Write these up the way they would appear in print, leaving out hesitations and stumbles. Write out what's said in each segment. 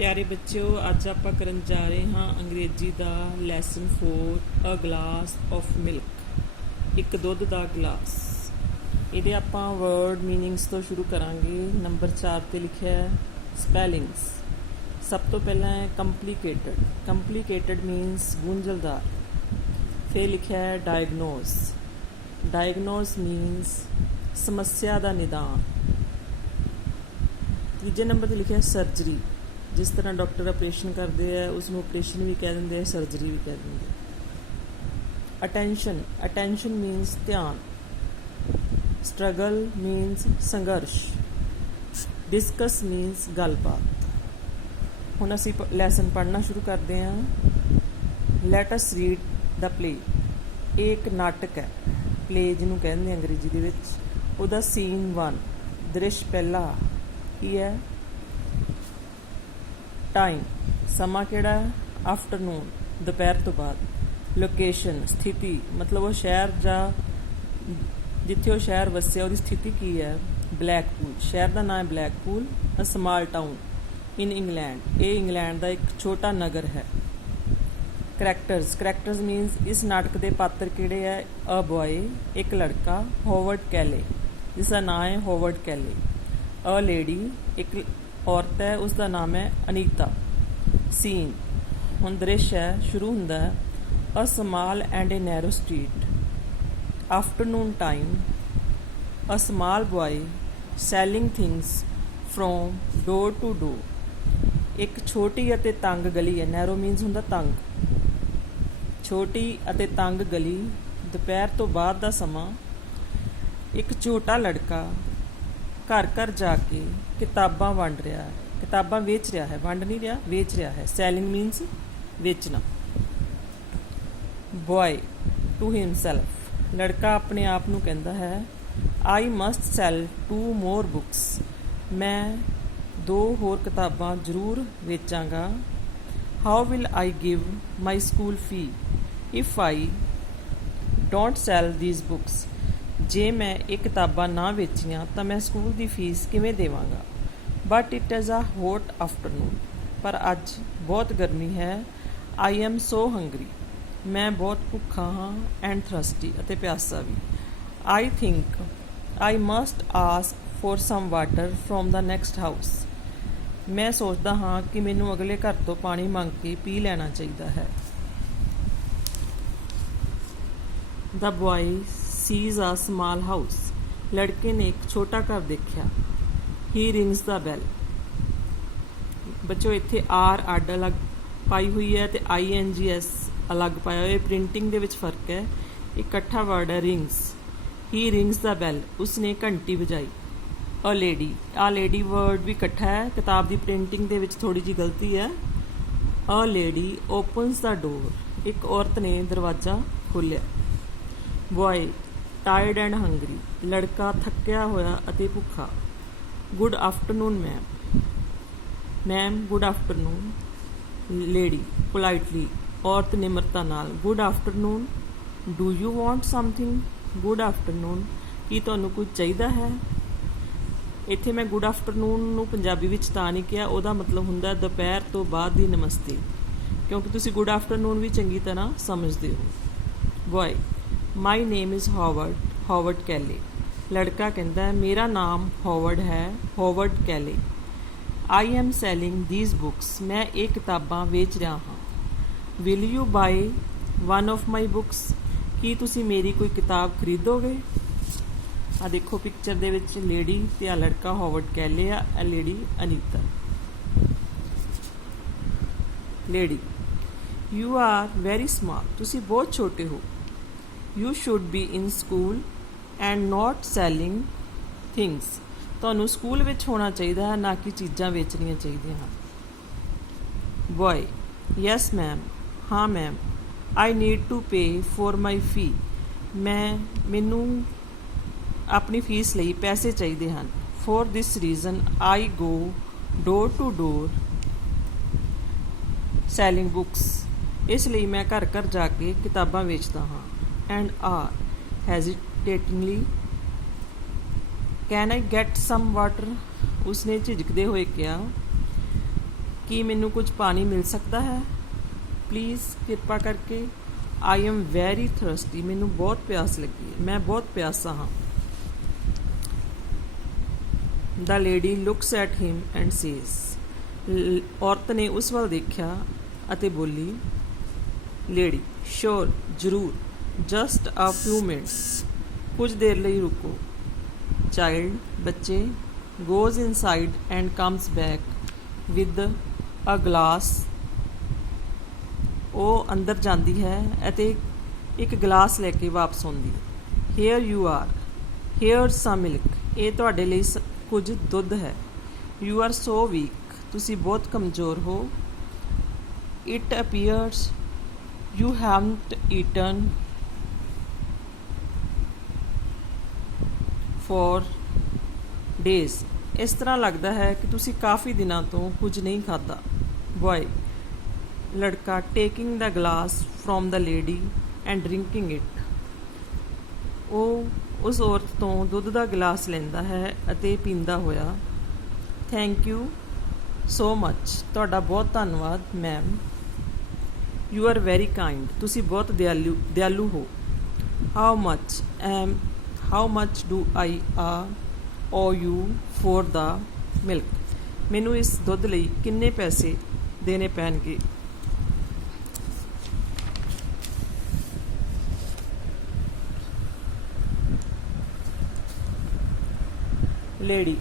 प्यारे बच्चों अज आप करन जा रहे हाँ अंग्रेजी का lesson 4 a glass of milk. एक दुध का गिलास। ये आप वर्ड मीनिंग्स तो शुरू करांगे। नंबर 4 पर लिखा है स्पैलिंग्स। सब तो पहला है कंप्लीकेटेड। कंप्लीकेटेड मीनस गुंझलदार। फिर लिखा है डायग्नोज। डायग्नोज मीनस समस्या का निदान। तीजे नंबर पर लिखा है सर्जरी। जिस तरह डॉक्टर ऑपरेशन करते हैं उसमें ऑपरेशन भी कह देंगे, सर्जरी भी कह देंगे। अटेंशन। अटेंशन मीनस ध्यान। स्ट्रगल मीनस संघर्ष। डिस्कस मीनस गलबात। हुण असीं लैसन पढ़ना शुरू करते हैं। Let us read the play. एक नाटक है, प्ले जिन्हों कहते अंग्रेजी दे विच। उहदा सीन 1 दृश्य पहला की है टाइम, समा किहड़ा है आफ्टरनून, दोपहर तो बाद। लोकेशन स्थिति, मतलब वो शहर जां जिथे वो शहर वसिया उसकी स्थिति की है ब्लैकपूल, शहर का नाम है Blackpool. A small town in England, ये इंग्लैंड का एक छोटा नगर है। करैक्टर्स। करैक्टर्स मीनस इस नाटक के पात्र किहड़े है अ बॉय, एक लड़का, हॉवर्ड कैले जिसका नाम है हॉवर्ड कैले। अ लेडी, एक औरत है उसका नाम है अनीता। सीन हुण दृश्य है, शुरू होंदा है a small and a narrow street. Afternoon time a small boy selling things from door to door. एक छोटी अते तंग गली है, नैरो मीनस हुंदा तंग। छोटी अते तंग गली, दोपहर तो बाद दा समा। एक छोटा लड़का घर घर जाके किताबां वंड रहा है, किताबां वेच रहा है, वंड नहीं रहा, वेच रहा है। सैलिंग मीनस वेचना। बॉय टू हिमसैल्फ, लड़का अपने आप नूं कहंदा है I must sell 2 more books, मैं 2 होर किताबां जरूर वेचांगा। How will I give my school fee if I don't sell these books, जे मैं ये किताबां ना वेचियां तो मैं स्कूल की फीस किवें देवांगा। But it is a hot afternoon, पर अज बहुत गर्मी है। आई एम सो हंगरी, मैं बहुत भुखा हाँ। एंड थ्रस्टी, अते प्यासा भी। I think I must ask for some water from the next house, मैं सोचता हाँ कि मैनू अगले घर तो पानी मंग के पी लेना चाहिए है। The boy sees a small house, लड़के ने एक छोटा घर देखा। ही रिंग्स द बैल। बच्चों इत्थे आर अड अलग पाई हुई है तो INGS अलग पाया हुआ। प्रिंटिंग दे विच फर्क है। इकट्ठा वर्ड है रिंग्स। ही रिंग्स द बैल, उसने घंटी बजाई। A lady, a lady word भी इकट्ठा है, किताब की प्रिंटिंग दे विच थोड़ी जी गलती है। A lady opens the door, एक औरत ने दरवाजा खोलिया। बॉय टायर्ड एंड हंगरी, लड़का थकिया होया अते भुखा। Good afternoon ma'am, ma'am good afternoon. Lady politely, औरत निमरता नाल good afternoon. Do you want something, good afternoon, की तुहानूं कुछ चाहिदा है। इत्थे मैं गुड आफ्टरनून नूं पंजाबी विच तां नहीं किया, ਉਹਦਾ मतलब हुंदा दोपहर तो बाद दी नमस्ते, क्योंकि तुसीं गुड आफ्टरनून भी चंगी तरह समझते हो। Boy my name is Howard, Howard कैले, लड़का कहता है मेरा नाम हॉवर्ड है, हॉवर्ड कैले। I am selling these books, मैं ये किताबां वेच रहा हाँ। Will you by one of my books, की तुसी मेरी कोई किताब खरीदोगे। आ देखो पिक्चर दे विच लेडी ते आ लड़का हॉवर्ड कैले आ lady Anita. Lady you are very small, तुसी बहुत छोटे हो। You should be in school and not selling things, तुहानूं स्कूल विच होना चाहिए है, ना कि चीज़ां वेचनियां चाहिए हैं। बॉय यस मैम, हाँ ma'am. I need to pay for my fee, मैनू अपनी फीस लई पैसे चाहिए हैं। For this reason I go door to door selling books, इसलिए मैं घर घर जाके किताबां वेचदा हाँ। And are hesitatingly can I get some water, उसने झिझकते हुए कहा ਕੀ ਮੈਨੂੰ ਕੁਝ ਪਾਣੀ ਮਿਲ ਸਕਦਾ ਹੈ? ਪਲੀਜ਼ ਕਿਰਪਾ ਕਰਕੇ। ਆਈ ਐਮ ਵੈਰੀ ਥਰਸਟੀ, ਮੈਨੂੰ ਬਹੁਤ ਪਿਆਸ ਲੱਗੀ ਹੈ, ਮੈਂ ਬਹੁਤ ਪਿਆਸਾ ਹਾਂ। The lady looks at him and says, ਔਰਤ ਨੇ ਉਸ ਵੱਲ ਦੇਖਿਆ ਅਤੇ ਬੋਲੀ, ਲੇਡੀ, ਸ਼ੋਰ, ਜ਼ਰੂਰ, ਜਸਟ ਅ ਫਿਊ ਮਿੰਟਸ, ਕੁਝ ਦੇਰ ਲਈ ਰੁਕੋ। ਚਾਈਲਡ, ਬੱਚੇ, goes inside and comes back with a glass, ਉਹ ਅੰਦਰ ਜਾਂਦੀ ਹੈ ਅਤੇ ਇੱਕ ਗਲਾਸ ਲੈ ਕੇ ਵਾਪਸ ਆਉਂਦੀ ਹੈ। Here you are, here's some milk, ਇਹ ਤੁਹਾਡੇ ਲਈ ਕੁਝ ਦੁੱਧ ਹੈ। You are so weak, ਤੁਸੀਂ ਬਹੁਤ ਕਮਜ਼ੋਰ ਹੋ। It appears you haven't eaten for days, ਇਸ ਤਰ੍ਹਾਂ ਲੱਗਦਾ ਹੈ ਕਿ ਤੁਸੀਂ ਕਾਫੀ ਦਿਨਾਂ ਤੋਂ ਕੁਝ ਨਹੀਂ ਖਾਧਾ। ਬॉय, ਲੜਕਾ, taking the glass from the lady and drinking it, ਉਹ ਉਸ ਔਰਤ ਤੋਂ ਦੁੱਧ ਦਾ ਗਲਾਸ ਲੈਂਦਾ ਹੈ ਅਤੇ ਪੀਂਦਾ ਹੋਇਆ, ਥੈਂਕ ਯੂ ਸੋ ਮਚ, ਤੁਹਾਡਾ ਬਹੁਤ ਧੰਨਵਾਦ ma'am. You are very kind, ਤੁਸੀਂ ਬਹੁਤ ਦਿਆਲੂ ਹੋ। How much do I owe you for the milk, ਮੈਨੂੰ ਇਸ ਦੁੱਧ ਲਈ ਕਿੰਨੇ ਪੈਸੇ ਦੇਣੇ ਪੈਣਗੇ? ਲੇਡੀ,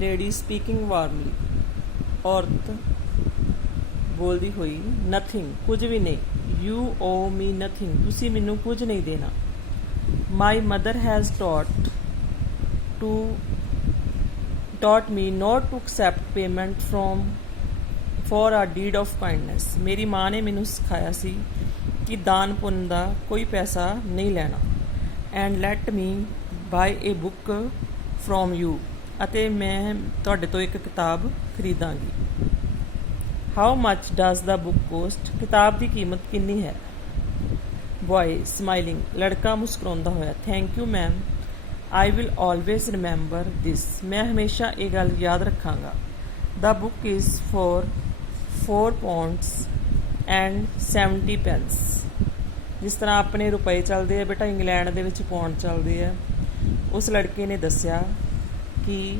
ਲੇਡੀ ਸਪੀਕਿੰਗ ਵਾਰਮਲੀ, ਔਰਤ ਬੋਲਦੀ ਹੋਈ, ਨਥਿੰਗ, ਕੁਝ ਵੀ ਨਹੀਂ। ਯੂ ਓ ਮੀ ਨਥਿੰਗ, ਤੁਸੀਂ ਮੈਨੂੰ ਕੁਝ ਨਹੀਂ ਦੇਣਾ। My mother has taught me not to accept payment for a deed of kindness, ਮੇਰੀ ਮਾਂ ਨੇ ਮੈਨੂੰ ਸਿਖਾਇਆ ਸੀ ਕਿ ਦਾਨ ਪੁੰਨ ਦਾ ਕੋਈ ਪੈਸਾ ਨਹੀਂ ਲੈਣਾ। and let me buy a book from you, ਅਤੇ ਮੈਂ ਤੁਹਾਡੇ ਤੋਂ ਇੱਕ ਕਿਤਾਬ ਖਰੀਦਾਂਗੀ। How much does the book cost, ਕਿਤਾਬ ਦੀ ਕੀਮਤ ਕਿੰਨੀ ਹੈ? ਬॉय ਸਮਾਈਲਿੰਗ, ਲੜਕਾ ਮੁਸਕਰਾਉਂਦਾ ਹੋਇਆ, thank you ma'am, I will always remember this, ਮੈਂ ਹਮੇਸ਼ਾ ਇਹ ਗੱਲ ਯਾਦ ਰੱਖਾਂਗਾ। ਦ ਬੁੱਕ ਇਜ਼ ਫॉर £4.70, ਜਿਸ ਤਰ੍ਹਾਂ ਆਪਣੇ ਰੁਪਏ ਚੱਲਦੇ ਆ ਬੇਟਾ, ਇੰਗਲੈਂਡ ਦੇ ਵਿੱਚ ਪੌਂਡ ਚੱਲਦੇ ਆ। ਉਸ ਲੜਕੇ ਨੇ ਦੱਸਿਆ ਕਿ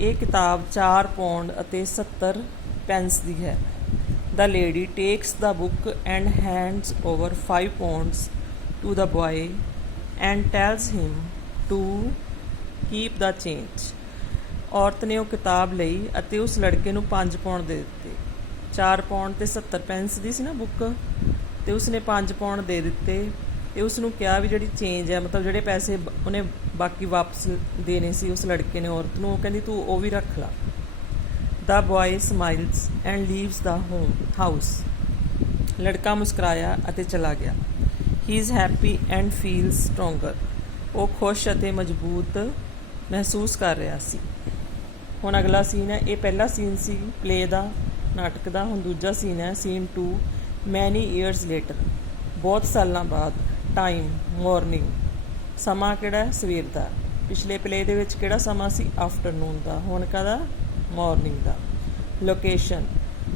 ਇਹ ਕਿਤਾਬ 4 ਪੌਂਡ ਅਤੇ 70 ਪੈਂਸ ਦੀ ਹੈ। The lady takes the book and hands over 5 pounds to the boy and tells him to keep the change, ਔਰਤ ਨੇ ਉਹ ਕਿਤਾਬ ਲਈ ਅਤੇ ਉਸ ਲੜਕੇ ਨੂੰ 5 ਪੌਂਡ ਦੇ ਦਿੱਤੇ। 4 ਪੌਂਡ ਤੇ 70 ਪੈਂਸ ਦੀ ਸੀ ਨਾ ਬੁੱਕ, ਤੇ ਉਸਨੇ 5 ਪੌਂਡ ਦੇ ਦਿੱਤੇ ਤੇ ਉਸ ਨੂੰ ਕਿਹਾ ਵੀ ਜਿਹੜੀ ਚੇਂਜ ਹੈ, ਮਤਲਬ ਜਿਹੜੇ ਪੈਸੇ ਉਹਨੇ ਬਾਕੀ ਵਾਪਸ ਦੇਣੇ ਸੀ ਉਸ ਲੜਕੇ ਨੇ ਔਰਤ ਨੂੰ, ਉਹ ਕਹਿੰਦੀ ਤੂੰ ਉਹ ਵੀ ਰੱਖ ਲਾ। The boy smiles and leaves the house, ਲੜਕਾ ਮੁਸਕਰਾਇਆ ਅਤੇ ਚਲਾ ਗਿਆ। He is happy and feels stronger, ਉਹ ਖੁਸ਼ ਅਤੇ ਮਜ਼ਬੂਤ ਮਹਿਸੂਸ ਕਰ ਰਿਹਾ ਸੀ। ਹੁਣ ਅਗਲਾ ਸੀਨ ਹੈ, ਇਹ ਪਹਿਲਾ ਸੀਨ ਸੀ ਪਲੇ ਦਾ, ਨਾਟਕ ਦਾ। ਹੁਣ ਦੂਜਾ ਸੀਨ ਹੈ, ਸੀਨ 2, ਮੈਨੀ ਈਅਰਸ ਲੇਟਰ, ਬਹੁਤ ਸਾਲਾਂ ਬਾਅਦ। ਟਾਈਮ, ਮਾਰਨਿੰਗ, ਸਮਾਂ ਕਿਹੜਾ ਹੈ? ਸਵੇਰ ਦਾ। ਪਿਛਲੇ ਪਲੇ ਦੇ ਵਿੱਚ ਕਿਹੜਾ ਸਮਾਂ ਸੀ? ਆਫਟਰਨੂਨ ਦਾ। ਹੁਣ ਕਾਹਦਾ? ਮਾਰਨਿੰਗ ਦਾ। ਲੋਕੇਸ਼ਨ,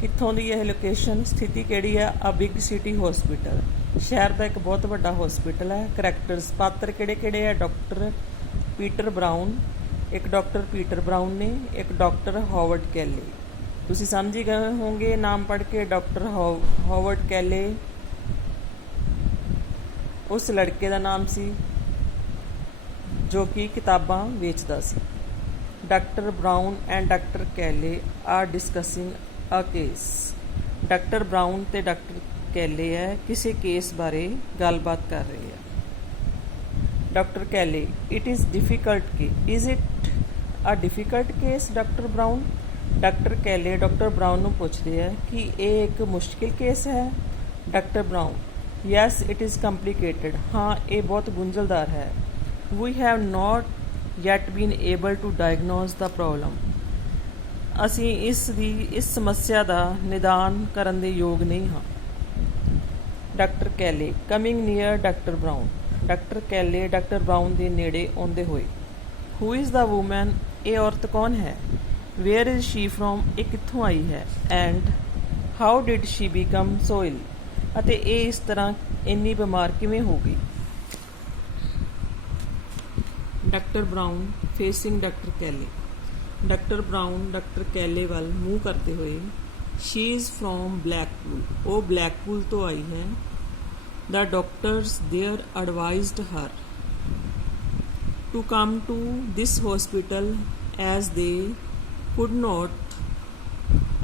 ਕਿੱਥੋਂ ਦੀ ਇਹ ਲੋਕੇਸ਼ਨ? ਸਥਿਤੀ ਕਿਹੜੀ ਹੈ? ਅ ਬਿਗ ਸਿਟੀ ਹੌਸਪੀਟਲ, ਸ਼ਹਿਰ ਦਾ ਇੱਕ ਬਹੁਤ ਵੱਡਾ ਹੌਸਪੀਟਲ ਹੈ। ਕਰੈਕਟਰਸ, ਪਾਤਰ ਕਿਹੜੇ ਕਿਹੜੇ ਹੈ? ਡਾਕਟਰ ਪੀਟਰ ਬਰਾਊਨ, ਇੱਕ ਡਾਕਟਰ ਪੀਟਰ ਬਰਾਊਨ ਨੇ, ਇੱਕ ਡਾਕਟਰ ਹਾਵਰਡ ਕੈਲੇ। ਤੁਸੀਂ ਸਮਝ ਹੀ ਗਏ ਹੋਵੋਗੇ ਨਾਮ ਪੜ੍ਹ ਕੇ। ਡਾਕਟਰ ਹਾਵਰਡ ਕੈਲੇ ਉਸ ਲੜਕੇ ਦਾ ਨਾਮ ਸੀ ਜੋ ਕਿ ਕਿਤਾਬਾਂ ਵੇਚਦਾ ਸੀ। Doctor Brown and doctor Kelly are discussing a case, doctor Brown ਤੇ ਡਾਕਟਰ ਕੈਲੇ ਹੈ ਕਿਸੇ ਕੇਸ ਬਾਰੇ ਗੱਲਬਾਤ ਕਰ ਰਹੇ ਆ। Doctor Kelly, it is difficult case, is it a difficult case doctor Brown? Doctor Kelly doctor Brown ਨੂੰ ਪੁੱਛਦੇ ਆ ਕਿ ਇਹ ਇੱਕ ਮੁਸ਼ਕਿਲ ਕੇਸ ਹੈ? Doctor Brown, yes it is complicated, ਹਾਂ ਇਹ ਬਹੁਤ ਗੁੰਝਲਦਾਰ ਹੈ। We have not yet been able to diagnose the problem, ਅਸੀਂ ਇਸ ਸਮੱਸਿਆ ਦਾ ਨਿਦਾਨ ਕਰਨ ਦੇ ਯੋਗ ਨਹੀਂ ਹਾਂ। Doctor Kaile coming near doctor Brown. Doctor Kelly doctor brown ਦੇ ਨੇੜੇ ਆਉਂਦੇ ਹੋਏ। ਹੂ ਇਜ਼ ਦਾ ਵੂਮੈਨ, ਇਹ ਔਰਤ ਕੌਣ ਹੈ। ਵੇਅਰ ਇਜ਼ ਸ਼ੀ ਫਰੋਮ, ਇਹ ਕਿੱਥੋਂ ਆਈ ਹੈ। And how did she become so ill, ਅਤੇ ਇਹ ਇਸ ਤਰ੍ਹਾਂ ਇੰਨੀ ਬਿਮਾਰ ਕਿਵੇਂ ਹੋ ਗਈ। Doctor Brown facing doctor Kelly. Doctor Brown doctor Kelly ਵੱਲ ਮੂੰਹ ਕਰਦੇ ਹੋਏ। ਸ਼ੀ ਇਜ਼ ਫਰੋਮ ਬਲੈਕਪੂਲ, ਉਹ ਬਲੈਕਪੂਲ ਤੋਂ ਆਈ ਹੈ। The doctors there advised her to come to this hospital as they could not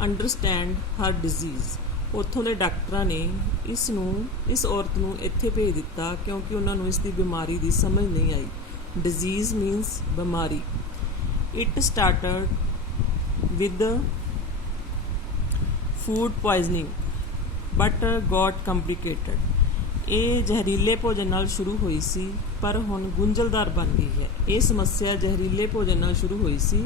understand her disease. ਉੱਥੋਂ ਦੇ ਡਾਕਟਰਾਂ ਨੇ ਇਸ ਔਰਤ ਨੂੰ ਇੱਥੇ ਭੇਜ ਦਿੱਤਾ ਕਿਉਂਕਿ ਉਹਨਾਂ ਨੂੰ ਇਸ ਦੀ ਬਿਮਾਰੀ ਦੀ ਸਮਝ ਨਹੀਂ ਆਈ। Disease means ਬਿਮਾਰੀ। It started with food poisoning but got complicated. ਇਹ ਜ਼ਹਿਰੀਲੇ ਭੋਜਨ ਨਾਲ ਸ਼ੁਰੂ ਹੋਈ ਸੀ ਪਰ ਹੁਣ ਗੁੰਝਲਦਾਰ ਬਣ ਗਈ ਹੈ। ਇਹ ਸਮੱਸਿਆ ਜ਼ਹਿਰੀਲੇ ਭੋਜਨ ਨਾਲ ਸ਼ੁਰੂ ਹੋਈ ਸੀ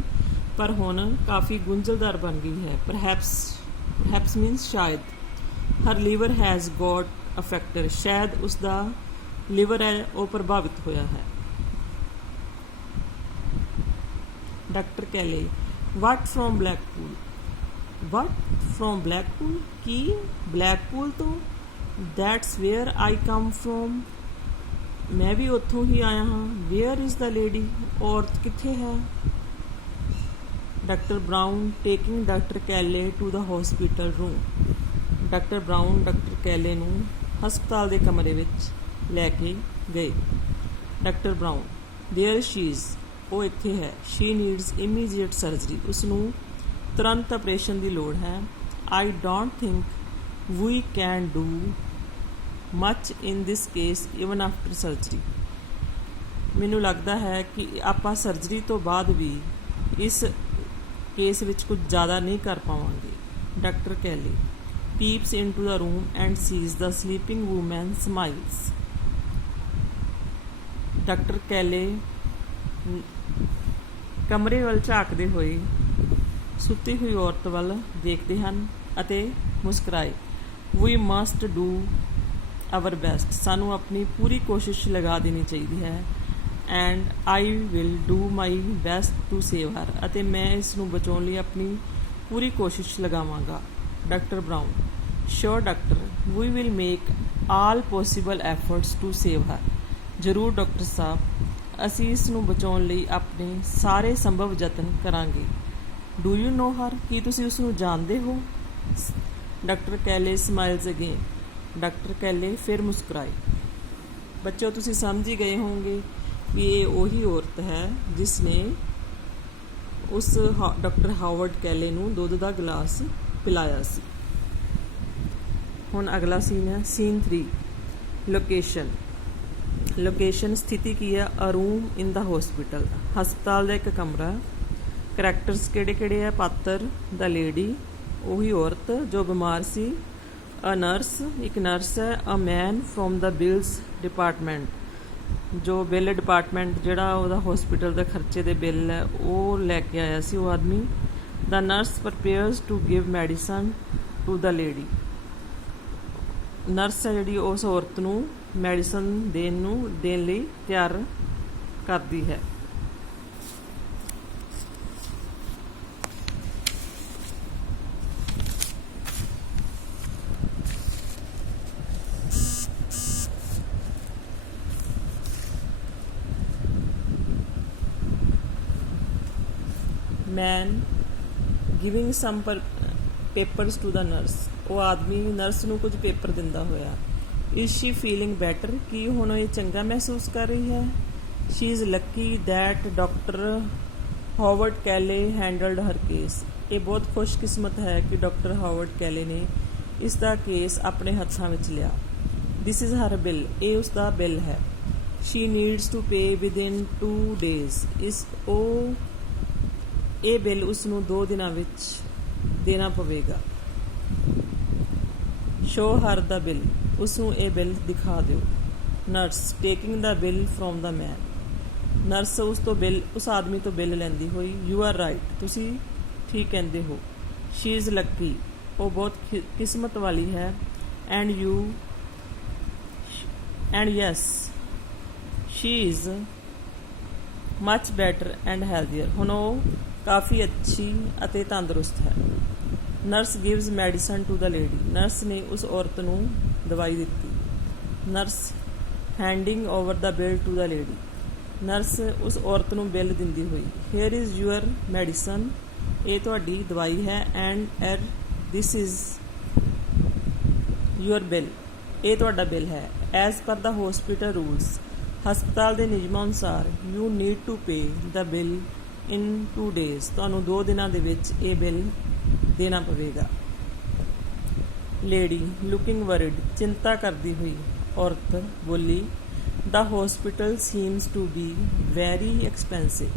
ਪਰ ਹੁਣ ਕਾਫੀ ਗੁੰਝਲਦਾਰ ਬਣ ਗਈ ਹੈ। perhaps means ਸ਼ਾਇਦ। her liver has got affected, ਸ਼ਾਇਦ ਉਸਦਾ ਲਿਵਰ ਹੈ ਉਹ ਪ੍ਰਭਾਵਿਤ ਹੋਇਆ ਹੈ। Doctor Kaile what from Blackpool, what from Blackpool, ਕੀ ਬਲੈਕਪੂਲ ਤੋਂ। That's where I come from, ਮੈਂ ਵੀ ਉੱਥੋਂ ਹੀ ਆਇਆ ਹਾਂ। Where is the lady, ਔਰਤ ਕਿੱਥੇ ਹੈ। Doctor Brown taking doctor Kelly to the hospital room. Doctor Brown doctor Kelly ਨੂੰ ਹਸਪਤਾਲ ਦੇ ਕਮਰੇ ਵਿੱਚ ਲੈ ਕੇ ਗਏ। Doctor Brown there she is, ਉਹ ਇੱਥੇ ਹੈ। ਸ਼ੀ ਨੀਡਸ ਇਮੀਡੀਏਟ ਸਰਜਰੀ, ਉਸਨੂੰ ਤੁਰੰਤ ਆਪਰੇਸ਼ਨ ਦੀ ਲੋੜ ਹੈ। I don't think we can do much in this case even after surgery, ਮੈਨੂੰ ਲੱਗਦਾ ਹੈ ਕਿ ਆਪਾਂ ਸਰਜਰੀ ਤੋਂ ਬਾਅਦ ਵੀ ਇਸ ਕੇਸ ਵਿੱਚ ਕੁਝ ਜ਼ਿਆਦਾ ਨਹੀਂ ਕਰ ਪਾਵਾਂਗੇ। Doctor Kaile peeps into the room and sees the sleeping woman smiles. Doctor Kaile ਕਮਰੇ ਵੱਲ ਝਾਕਦੇ ਹੋਏ ਸੁੱਤੀ ਹੋਈ ਔਰਤ ਵੱਲ ਦੇਖਦੇ ਹਨ ਅਤੇ ਮੁਸਕਰਾਏ। We must do our best, ਸਾਨੂੰ ਆਪਣੀ ਪੂਰੀ ਕੋਸ਼ਿਸ਼ ਲਗਾ ਦੇਣੀ ਚਾਹੀਦੀ ਹੈ। And I will do my best to save her, ਅਤੇ ਮੈਂ ਇਸ ਨੂੰ ਬਚਾਉਣ ਲਈ ਆਪਣੀ ਪੂਰੀ ਕੋਸ਼ਿਸ਼ ਲਗਾਵਾਂਗਾ। Doctor Brown sure doctor, we will make all possible efforts to save her, ਜ਼ਰੂਰ ਡਾਕਟਰ ਸਾਹਿਬ, ਅਸੀਂ ਇਸ ਨੂੰ ਬਚਾਉਣ ਲਈ ਆਪਣੇ ਸਾਰੇ ਸੰਭਵ ਯਤਨ ਕਰਾਂਗੇ। Do you know her, ਕੀ ਤੁਸੀਂ ਉਸ ਨੂੰ ਜਾਣਦੇ ਹੋ। Doctor Kaile smiles again, doctor Kaile ਫਿਰ ਮੁਸਕਰਾਏ। ਬੱਚਿਓ ਤੁਸੀਂ ਸਮਝ ਹੀ ਗਏ ਹੋਵੋਗੇ ਕਿ ਇਹ ਉਹੀ ਔਰਤ ਹੈ ਜਿਸ ਨੇ ਉਸ ਡਾਕਟਰ ਹਾਵਰਡ ਕੈਲੇ ਨੂੰ ਦੁੱਧ ਦਾ ਗਲਾਸ ਪਿਲਾਇਆ ਸੀ। ਹੁਣ ਅਗਲਾ ਸੀਨ ਹੈ ਸੀਨ 3 ਲੋਕੇਸ਼ਨ। ਲੋਕੇਸ਼ਨ ਸਥਿਤੀ ਕੀ ਹੈ। ਅ ਰੂਮ ਇਨ ਦਾ ਹਸਪੀਟਲ, ਹਸਪਤਾਲ ਦਾ ਇੱਕ ਕਮਰਾ। ਕਰੈਕਟਰਸ ਕਿਹੜੇ ਕਿਹੜੇ ਆ। ਪਾਤਰ ਦਾ ਲੇਡੀ, ਉਹੀ ਔਰਤ ਜੋ ਬਿਮਾਰ ਸੀ। ਅ ਨਰਸ, ਇੱਕ ਨਰਸ ਹੈ। ਅ ਮੈਨ ਫਰੋਮ ਦਾ ਬਿਲਸ ਡਿਪਾਰਟਮੈਂਟ, ਜੋ ਬਿੱਲ ਡਿਪਾਰਟਮੈਂਟ ਜਿਹੜਾ ਉਹਦਾ ਹਸਪੀਟਲ ਦੇ ਖਰਚੇ ਦੇ ਬਿੱਲ ਹੈ ਉਹ ਲੈ ਕੇ ਆਇਆ ਸੀ ਉਹ ਆਦਮੀ। The nurse prepares to give medicine to the lady, nurse ਹੈ ਜਿਹੜੀ ਉਸ ਔਰਤ ਨੂੰ ਮੈਡੀਸਨ ਦੇਣ ਲਈ ਤਿਆਰ ਕਰਦੀ ਹੈ। Man giving some papers to the nurse, ਉਹ ਆਦਮੀ ਨਰਸ ਨੂੰ ਕੁਝ ਪੇਪਰ ਦਿੰਦਾ ਹੋਇਆ। ਇਜ਼ ਸ਼ੀ ਫੀਲਿੰਗ ਬੈਟਰ, ਕੀ ਹੁਣ ਇਹ ਚੰਗਾ ਮਹਿਸੂਸ ਕਰ ਰਹੀ ਹੈ। She is lucky that doctor Howard Kelly handled her case, ਇਹ ਬਹੁਤ ਖੁਸ਼ਕਿਸਮਤ ਹੈ ਕਿ ਡਾਕਟਰ ਹਾਵਰਡ ਕੈਲੇ ਨੇ ਇਸ ਦਾ ਕੇਸ ਆਪਣੇ ਹੱਥਾਂ ਵਿੱਚ ਲਿਆ। ਦਿਸ ਇਜ਼ ਹਰ ਬਿੱਲ, ਇਹ ਉਸ ਦਾ ਬਿੱਲ ਹੈ। She needs to pay within 2 days, ਇਹ ਬਿੱਲ ਉਸ ਨੂੰ 2 ਦਿਨਾਂ ਵਿੱਚ ਦੇਣਾ ਪਵੇਗਾ। ਸ਼ੋ ਹਰ ਦਾ ਬਿੱਲ, ਉਸ ਨੂੰ ਇਹ ਬਿੱਲ ਦਿਖਾ ਦਿਓ। Nurse taking the bill from the man, nurse ਉਸ ਆਦਮੀ ਤੋਂ ਬਿੱਲ ਲੈਂਦੀ ਹੋਈ। ਯੂ ਆਰ ਰਾਈਟ, ਤੁਸੀਂ ਠੀਕ ਕਹਿੰਦੇ ਹੋ। ਸ਼ੀ ਇਜ਼ ਲੱਕੀ, ਉਹ ਬਹੁਤ ਕਿਸਮਤ ਵਾਲੀ ਹੈ। And you and yes, she is much better and healthier. ਹੁਣ ਉਹ ਕਾਫੀ ਅੱਛੀ ਅਤੇ ਤੰਦਰੁਸਤ ਹੈ. Nurse gives medicine to the lady. Nurse ਨੇ ਉਸ ਔਰਤ ਨੂੰ ਦਵਾਈ ਦਿੱਤੀ. Nurse handing over the bill to the lady. Nurse ਉਸ ਔਰਤ ਨੂੰ ਬਿੱਲ ਦਿੰਦੀ ਹੋਈ. Here is your medicine. ਇਹ ਤੁਹਾਡੀ ਦਵਾਈ ਹੈ. And this is your bill. ਇਹ ਤੁਹਾਡਾ ਬਿੱਲ ਹੈ. ਐਜ਼ ਪਰ ਦ ਹੋਸਪਿਟਲ ਰੂਲਸ. ਹਸਪਤਾਲ ਦੇ ਨਿਯਮਾਂ ਅਨੁਸਾਰ you need to pay the bill in 2 days. ਤੁਹਾਨੂੰ 2 ਦਿਨਾਂ ਦੇ ਵਿੱਚ ਇਹ ਬਿੱਲ ਦੇਣਾ ਪਵੇਗਾ. Lady looking worried. ਚਿੰਤਾ ਕਰਦੀ ਹੋਈ ਔਰਤ ਬੋਲੀ. The hospital seems to be very expensive.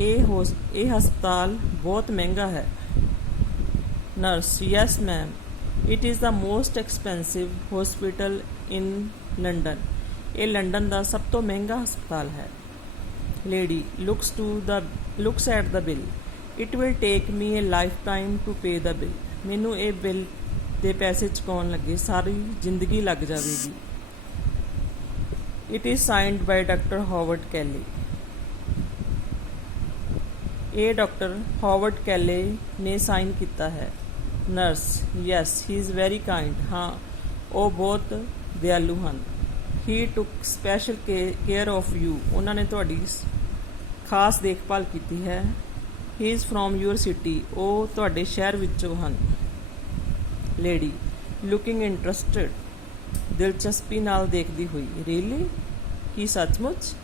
ਇਹ ਹਸਪਤਾਲ ਬਹੁਤ ਮਹਿੰਗਾ ਹੈ. Nurse yes ma'am, it is the most expensive hospital in London. ਇਹ ਲੰਡਨ ਦਾ ਸਭ ਤੋਂ ਮਹਿੰਗਾ ਹਸਪਤਾਲ ਹੈ. Lady looks at the bill. It will take me a lifetime to pay the bill. ਮੈਨੂੰ ਇਹ ਬਿੱਲ ਦੇ ਪੈਸੇ ਚੁਕਾਉਣ ਲੱਗੇ ਸਾਰੀ ਜ਼ਿੰਦਗੀ ਲੱਗ ਜਾਵੇਗੀ. It is signed by doctor Howard Kelly. ਇਹ ਡਾਕਟਰ ਹਾਵਰਡ ਕੈਲੇ ਨੇ ਸਾਈਨ ਕੀਤਾ ਹੈ. Nurse yes, he is very kind. ਹਾਂ, ਉਹ ਬਹੁਤ ਦਿਆਲੂ ਹਨ. He took special care of you. ਉਹਨਾਂ ਨੇ ਤੁਹਾਡੀ ਖਾਸ ਦੇਖਭਾਲ ਕੀਤੀ ਹੈ. He is from your city. ਉਹ ਤੁਹਾਡੇ ਸ਼ਹਿਰ ਵਿੱਚੋਂ ਹਨ. Lady looking interested. ਦਿਲਚਸਪੀ ਨਾਲ ਦੇਖਦੀ ਹੋਈ. ਰੀਅਲੀ? ਕੀ ਸੱਚਮੁੱਚ?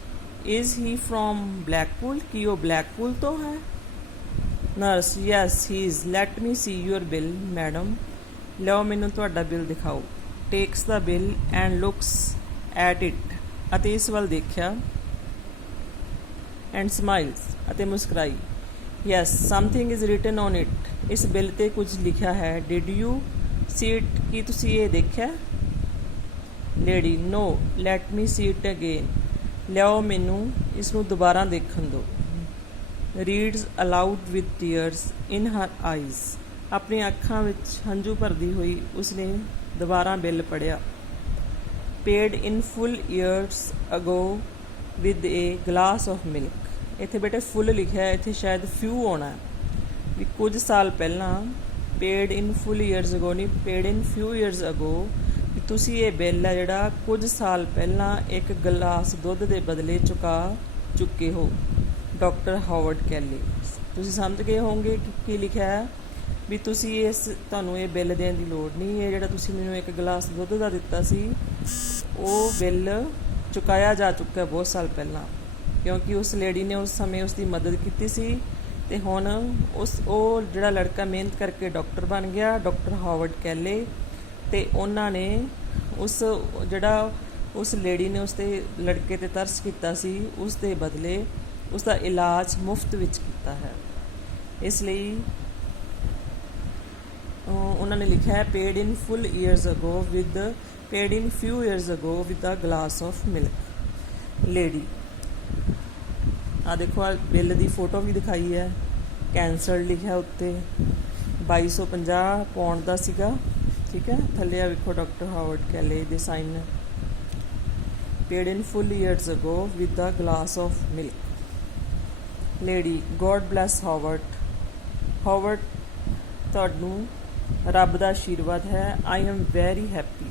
Is he from ਬਲੈਕਪੂਲ. ਕੀ ਉਹ ਬਲੈਕਪੂਲ ਤੋਂ ਹੈ? Nurse yes he is. Let me see your bill madam. ਲਓ ਮੈਨੂੰ ਤੁਹਾਡਾ ਬਿੱਲ ਦਿਖਾਓ. Takes the bill and looks at it. ਅਤੇ ਇਸ ਵੱਲ ਦੇਖਿਆ. And smiles. ਅਤੇ ਮੁਸਕਰਾਈ. Yes something is written on it. ਇਸ ਬਿੱਲ 'ਤੇ ਕੁਝ ਲਿਖਿਆ ਹੈ. Did you see it. ਕੀ ਤੁਸੀਂ ਇਹ ਦੇਖਿਆ? Lady no, let me see it again. ਲਿਆਓ ਮੈਨੂੰ ਇਸ ਨੂੰ ਦੁਬਾਰਾ ਦੇਖਣ ਦਿਓ. Reads allowed with tears in her eyes. ਆਪਣੀਆਂ ਅੱਖਾਂ ਵਿੱਚ ਹੰਝੂ ਭਰਦੀ ਹੋਈ ਉਸਨੇ ਦੁਬਾਰਾ ਬਿੱਲ ਪੜ੍ਹਿਆ. Paid in full years ago with A glass of milk. ਇੱਥੇ ਬੇਟੇ ਫੁੱਲ ਲਿਖਿਆ, ਇੱਥੇ ਸ਼ਾਇਦ ਫਿਊ ਆਉਣਾ ਵੀ ਕੁਝ ਸਾਲ ਪਹਿਲਾਂ. ਪੇਡ ਇਨ ਫੁੱਲ ਈਅਰਸ ਅਗੋ ਨਹੀਂ, ਪੇਡ ਇਨ ਫਿਊ ਈਅਰਸ ਅਗੋ. ਵੀ ਤੁਸੀਂ ਇਹ ਬਿੱਲ ਹੈ ਜਿਹੜਾ ਕੁਝ ਸਾਲ ਪਹਿਲਾਂ ਇੱਕ ਗਲਾਸ ਦੁੱਧ ਦੇ ਬਦਲੇ ਚੁਕਾ ਚੁੱਕੇ ਹੋ. Doctor Howard Kaile. ਤੁਸੀਂ ਸਮਝ ਗਏ ਹੋਵੋਗੇ ਕਿ ਕੀ ਲਿਖਿਆ ਹੈ ਵੀ ਤੁਸੀਂ ਤੁਹਾਨੂੰ ਇਹ ਬਿੱਲ ਦੇਣ ਦੀ ਲੋੜ ਨਹੀਂ. ਇਹ ਜਿਹੜਾ ਤੁਸੀਂ ਮੈਨੂੰ ਇੱਕ ਗਲਾਸ ਦੁੱਧ ਦਾ ਦਿੱਤਾ ਸੀ ਉਹ ਬਿੱਲ ਚੁਕਾਇਆ ਜਾ ਚੁੱਕਾ ਬਹੁਤ ਸਾਲ ਪਹਿਲਾਂ, ਕਿਉਂਕਿ ਉਸ ਲੇਡੀ ਨੇ ਉਸ ਸਮੇਂ ਉਸ ਦੀ ਮਦਦ ਕੀਤੀ ਸੀ. ਅਤੇ ਹੁਣ ਉਹ ਜਿਹੜਾ ਲੜਕਾ ਮਿਹਨਤ ਕਰਕੇ ਡਾਕਟਰ ਬਣ ਗਿਆ, ਡਾਕਟਰ ਹਾਵਰਡ ਕੈਲੇ. ਅਤੇ ਉਹਨਾਂ ਨੇ ਉਸ ਲੇਡੀ ਨੇ ਉਸ 'ਤੇ ਲੜਕੇ 'ਤੇ ਤਰਸ ਕੀਤਾ ਸੀ, ਉਸ ਦੇ ਬਦਲੇ ਉਸ ਦਾ ਇਲਾਜ ਮੁਫਤ ਵਿੱਚ ਕੀਤਾ ਹੈ. ਇਸ ਲਈ ਉਹਨਾਂ ਨੇ ਲਿਖਿਆ ਹੈ paid in full years ago with paid in few years ago with a glass of milk. Lady ਆ ਦੇਖੋ, ਆ ਬਿੱਲ ਦੀ ਫੋਟੋ ਵੀ ਦਿਖਾਈ ਹੈ. ਕੈਂਸਲਡ ਲਿਖਿਆ ਉੱਤੇ. 2250 ਪਾਉਂਡ ਦਾ ਸੀਗਾ. ਠੀਕ ਹੈ, ਥੱਲੇ ਆ ਵੇਖੋ ਡਾਕਟਰ ਹਾਵਰਡ ਕੈਲੇ ਦੇ sign. Paid in full years ago with a glass of milk. Lady God bless Howard. Howard ਤੁਹਾਨੂੰ ਰੱਬ ਦਾ ਆਸ਼ੀਰਵਾਦ ਹੈ. I am very happy.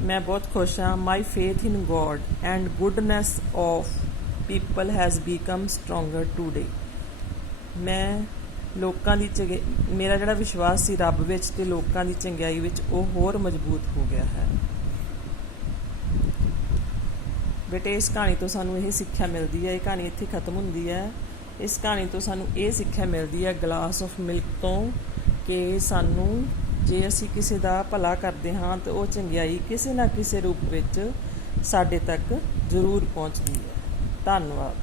ਮੈਂ ਬਹੁਤ ਖੁਸ਼ ਹਾਂ. My faith in God and goodness of people has become stronger today. ਮੈਂ ਲੋਕਾਂ ਦੀ ਮੇਰਾ ਜਿਹੜਾ ਵਿਸ਼ਵਾਸ ਸੀ ਰੱਬ ਵਿੱਚ ਅਤੇ ਲੋਕਾਂ ਦੀ ਚੰਗਿਆਈ ਵਿੱਚ ਉਹ ਹੋਰ ਮਜ਼ਬੂਤ ਹੋ ਗਿਆ ਹੈ. ਬੇਟੇ ਇਸ ਕਹਾਣੀ ਤੋਂ ਸਾਨੂੰ ਇਹ ਸਿੱਖਿਆ ਮਿਲਦੀ ਹੈ. ਇਹ ਕਹਾਣੀ ਇੱਥੇ ਖਤਮ ਹੁੰਦੀ ਹੈ. ਇਸ ਕਹਾਣੀ ਤੋਂ ਸਾਨੂੰ ਇਹ ਸਿੱਖਿਆ ਮਿਲਦੀ ਹੈ ਗਲਾਸ ਆਫ ਮਿਲਕ ਤੋਂ, ਕਿ ਸਾਨੂੰ ਜੇ ਅਸੀਂ ਕਿਸੇ ਦਾ ਭਲਾ ਕਰਦੇ ਹਾਂ ਤਾਂ ਉਹ ਚੰਗਿਆਈ ਕਿਸੇ ਨਾ ਕਿਸੇ ਰੂਪ ਵਿੱਚ ਸਾਡੇ ਤੱਕ ਜ਼ਰੂਰ ਪਹੁੰਚਦੀ ਹੈ. ਧੰਨਵਾਦ.